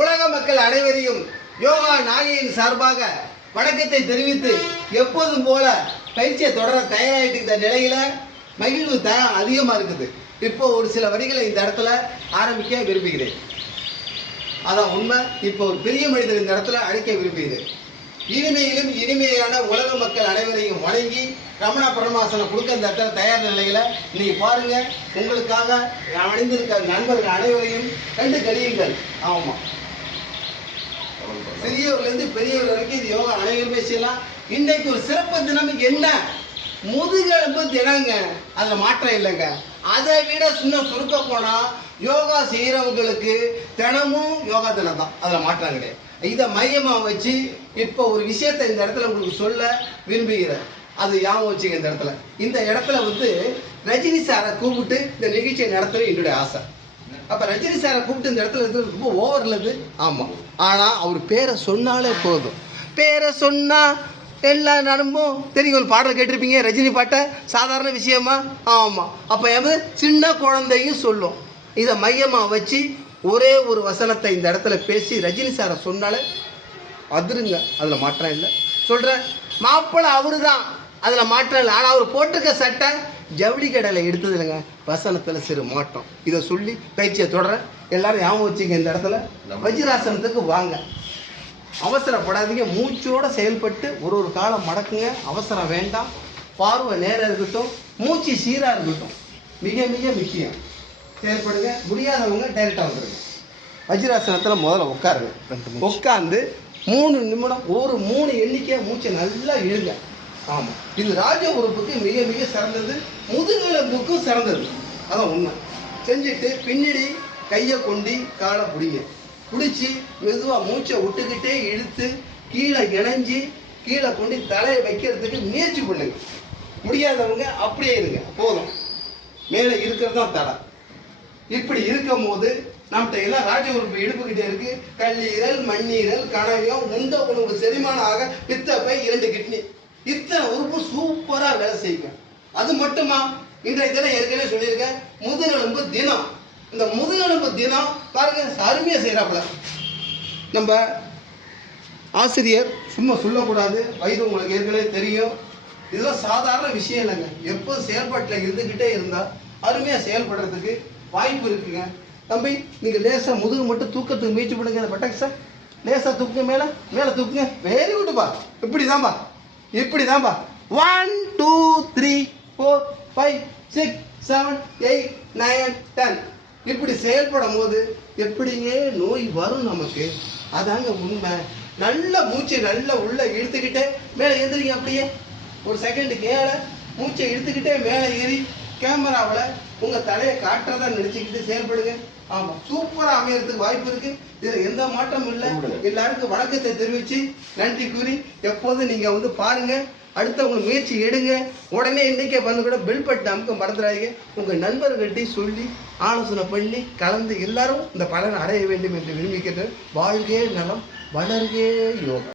உலக மக்கள் அனைவரையும் யோகா நாயகியின் சார்பாக வணக்கத்தை தெரிவித்து எப்போதும் போல பயிற்சியை தொடர தயாராகிட்டு இந்த நிலையில மகிழ்வு அதிகமாக இருக்குது. இப்போ ஒரு சில வரிகளை இந்த இடத்துல ஆரம்பிக்க விரும்புகிறேன். அதான் உண்மை. இப்போ ஒரு பெரிய மனிதர் இந்த இடத்துல அழைக்க விரும்புகிறேன். இனிமையிலும் இனிமையான உலக மக்கள் அனைவரையும் வணங்கி ரமணா பரமாசனம் கொடுக்க இந்த இடத்துல தயார் நிலையில நீங்க பாருங்க. உங்களுக்காக அணிந்திருக்க நண்பர்கள் அனைவரையும் கண்டு கழியுங்கள். ஆமா, சிறியவர்லேருந்து பெரியவர் வரைக்கும் இது யோகா அனைவருமே செய்யலாம். இன்றைக்கு ஒரு சிறப்பு தினம் என்ன? முதுகெலும்பு தினங்க. அதுல மாற்றம் இல்லைங்க. அதை விட இன்னும் சுருக்க போனா யோகா செய்யறவங்களுக்கு தினமும் யோகா தினம் தான். அதுல மாற்றம் கிடையாது. இதை மையமா வச்சு இப்போ ஒரு விஷயத்தை இந்த இடத்துல உங்களுக்கு சொல்ல விரும்புகிறேன். அது ஞாபகம் வச்சுங்க. இந்த இடத்துல ரஜினி சாரை கூப்பிட்டு இந்த நிகழ்ச்சியை நடத்துறது என்னுடைய ஆசை. அப்ப ரஜினி சாரை கூப்பிட்டு இந்த இடத்துல ரொம்ப ஓவர்லது. ஆமா, ஆனா அவர் பேரை சொன்னாலே போதும். பேரை சொன்னா எல்லா நடமும் தெரியும். ஒரு பாடல் கேட்டிருப்பீங்க, ரஜினி பாட்டை. சாதாரண விஷயமா? ஆமா. அப்ப சின்ன குழந்தையும் சொல்லும். இதை மையமா வச்சு ஒரே ஒரு வசனத்தை இந்த இடத்துல பேசி ரஜினி சாரை சொன்னாலே அதிருங்க. அதுல மாற்றம் இல்லை. சொல்றேன், மாப்பிள்ளை அவரு தான், அதுல மாற்றம் இல்லை. ஆனா அவர் போட்டிருக்க சட்டை ஜவுளி கடையில் எடுத்தது இல்லைங்க. வசனத்துல சிறு மாற்றம். இதை சொல்லி பயிற்சியை தொடர எல்லாரும் ஞாபகம் வச்சுங்க. இந்த இடத்துல வஜ்ராசனத்துக்கு வாங்க. அவசரப்படாதீங்க. மூச்சோட செயல்பட்டு ஒரு காலம் மடக்குங்க. அவசரம் வேண்டாம். பார்வை நேரம் இருக்கட்டும், மூச்சு சீராக இருக்கட்டும். மிக மிக முக்கியம். செயல்படுங்க. முடியாதவங்க டைரெக்டாக வந்துடுங்க. வஜ்ராசனத்தில் முதல்ல உட்காருங்க. உட்காந்து 3 நிமிடம் ஒரு 3 எண்ணிக்கை மூச்சை நல்லா இழுங்க. ஆமாம், இது ராஜ உறுப்புக்கு மிக மிக சிறந்தது, முதுகெலும்புக்கும் சிறந்தது. அதான் உண்மை. செஞ்சுட்டு பின்னாடி கையை கொண்டு காலை பிடிங்க. பிடிச்சி மெதுவாக மூச்சை விட்டுக்கிட்டே இழுத்து கீழே இணைஞ்சி கீழே கொண்டு தலையை வைக்கிறதுக்கு முயற்சி பண்ணுங்க. முடியாதவங்க அப்படியே இருங்க, போதும். மேலே இருக்கிறது தான் தடை. இப்படி இருக்கும் போது நம்மகிட்ட எல்லாம் ராஜ உறுப்பு இடுப்புக்கிட்டே இருக்கு. கல்லீரல், மண்ணீரல், கணையம், உண்ட உணவு செரிமானம் ஆக பித்தப்பை, 2 கிட்னி, இத்தனை உறுப்பு சூப்பரா வேலை செய்யுங்க. அது மட்டுமா, இன்றைய தினம் ஏற்கனவே சொல்லியிருக்கேன், முதுகெலும்பு தினம். இந்த முதுகெலும்பு தினம் பாருங்க, அருமையா செய்யறாப்புல நம்ம ஆசிரியர். சும்மா சொல்லக்கூடாது, வயது உங்களுக்கு ஏற்கனவே தெரியும். இதெல்லாம் சாதாரண விஷயம் இல்லைங்க. எப்போ செயல்பாட்டில் இருந்துக்கிட்டே இருந்தால் அருமையா செயல்படுறதுக்கு வாய்ப்பு இருக்குங்க. தம்பி, நீங்க லேசா முதுகு மட்டும் தூக்கத்துக்கு முயற்சி பண்ணுங்க. பட்டாக்ஸா லேசா தூக்குங்க, மேல மேல தூக்குங்க. வெரி குட்பா. இப்படிதான்பா, இப்படிதான்பா. 1 2 3 4 5 6 7 8 9 10 இப்படி செயல்படும் போது எப்படிங்க நோய் வரும் நமக்கு? அதாங்க உண்மை. நல்ல மூச்சை நல்லா உள்ள இழுத்துக்கிட்டே மேலே எழுந்திரிங்க. அப்படியே ஒரு செகண்ட் கீழே மூச்சை இழுத்துக்கிட்டே மேலே ஏறி கேமராவில் உங்க தலையை காட்டுறதா நினைச்சுக்கிட்டு செயல்படுங்க. ஆமா, சூப்பரா அமையறதுக்கு வாய்ப்பு இருக்கு. இதுல எந்த மாற்றமும் இல்லை. எல்லாருக்கும் வணக்கத்தை தெரிவிச்சு நன்றி கூறி எப்போதும் நீங்க பாருங்க. அடுத்தவங்க முயற்சி எடுங்க. உடனே இன்னைக்கே கூட பெல் பட்டன் அமுக்க மறந்துடாதீங்க. உங்க நண்பர்கள்ட்டையும் சொல்லி ஆலோசனை பண்ணி கலந்து எல்லாரும் இந்த பலனை அடைய வேண்டும் என்று விரும்பிக்கிறேன். வாழ்கே நலம், வளர்கே யோகா.